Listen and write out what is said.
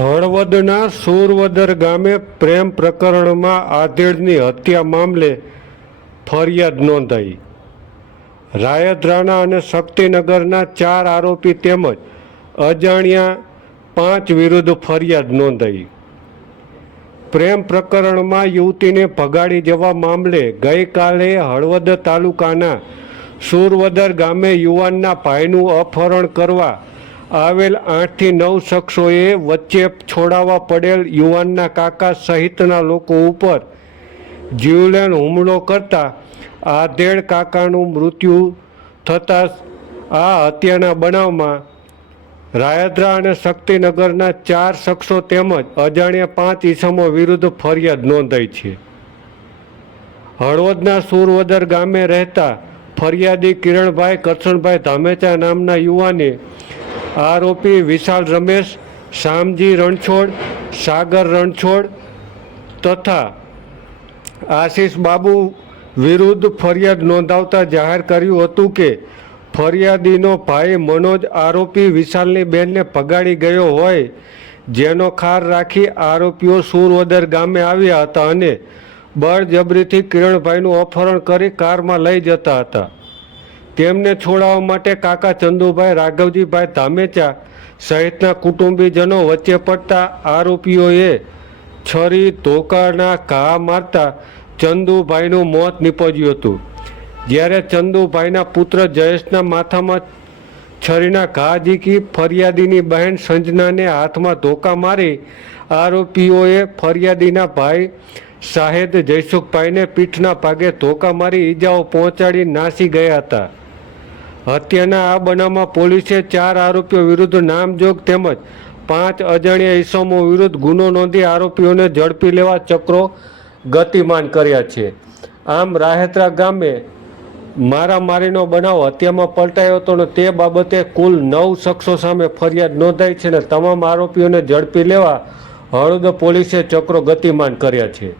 હળવદના સુરવદર ગામે પ્રેમ પ્રકરણમાં આધેડની હત્યા મામલે ફરિયાદ નોંધાઈ. રાયદ્રાના અને શક્તિનગરના ચાર આરોપી તેમજ અજાણ્યા પાંચ વિરુદ્ધ ફરિયાદ નોંધાઈ. પ્રેમ પ્રકરણમાં યુવતીને ભગાડી જવા મામલે ગઈકાલે હળવદ તાલુકાના સુરવદર ગામે યુવાનના ભાઈનું અપહરણ કરવા આવેલ આઠથી નવ શખ્સોએ વચ્ચે છોડાવવા પડેલ યુવાનના કાકા સહિતના લોકો ઉપર જીવલેણ હુમલો કરતા આધેડ કાકાનું મૃત્યુ થતાં આ હત્યાના બનાવમાં રાયદ્રા અને શક્તિનગરના ચાર શખ્સો તેમજ અજાણ્યા પાંચ ઈસમો વિરુદ્ધ ફરિયાદ નોંધાઈ છે. હળવદના સુરવદર ગામે રહેતા ફરિયાદી કિરણભાઈ કરશનભાઈ ધામેચા નામના યુવાને આરોપી વિશાલ રમેશ, શામજી રણછોડ, સાગર રણછોડ તથા આશીષ બાબુ વિરુદ્ધ ફરિયાદ નોંધાવતા જાહેર કર્યું હતું કે ફરિયાદીનો ભાઈ મનોજ આરોપી વિશાલની બેનને ભગાડી ગયો હોય, જેનો ખાર રાખી આરોપીઓ સુરવદર ગામે આવ્યા હતા અને બળજબરીથી કિરણભાઈનું અપહરણ કરી કારમાં લઈ જતા હતા. તેમને છોડાવવા માટે કાકા ચંદુભાઈ, રાઘવજીભાઈ ધામેચા સહિતના કુટુંબીજનો વચ્ચે પડતા આરોપીઓએ છરી, ધોકાના ઘા મારતા ચંદુભાઈનું મોત નીપજ્યું હતું. જ્યારે ચંદુભાઈના પુત્ર જયેશના માથામાં છરીના ઘા ઝીકી, ફરિયાદીની બહેન સંજનાને હાથમાં ધોકા મારી આરોપીઓએ ફરિયાદીના ભાઈ શાહેદ જયસુખભાઈને પીઠના ભાગે ધોકા મારી ઈજાઓ પહોંચાડી નાસી ગયા હતા. હત્યાના આ બનાવમાં પોલીસે ચાર આરોપીઓ વિરુદ્ધ નામજોગ તેમજ પાંચ અજાણ્યા ઈસમો વિરુદ્ધ ગુનો નોંધી આરોપીઓને ઝડપી લેવા ચક્રો ગતિમાન કર્યા છે. આમ રાહેત્રા ગામે મારામારીનો બનાવ હત્યામાં પલટાયો હતો અને તે બાબતે કુલ નવ શખ્સો સામે ફરિયાદ નોંધાઈ છે અને તમામ આરોપીઓને ઝડપી લેવા હળદ પોલીસે ચક્રો ગતિમાન કર્યા છે.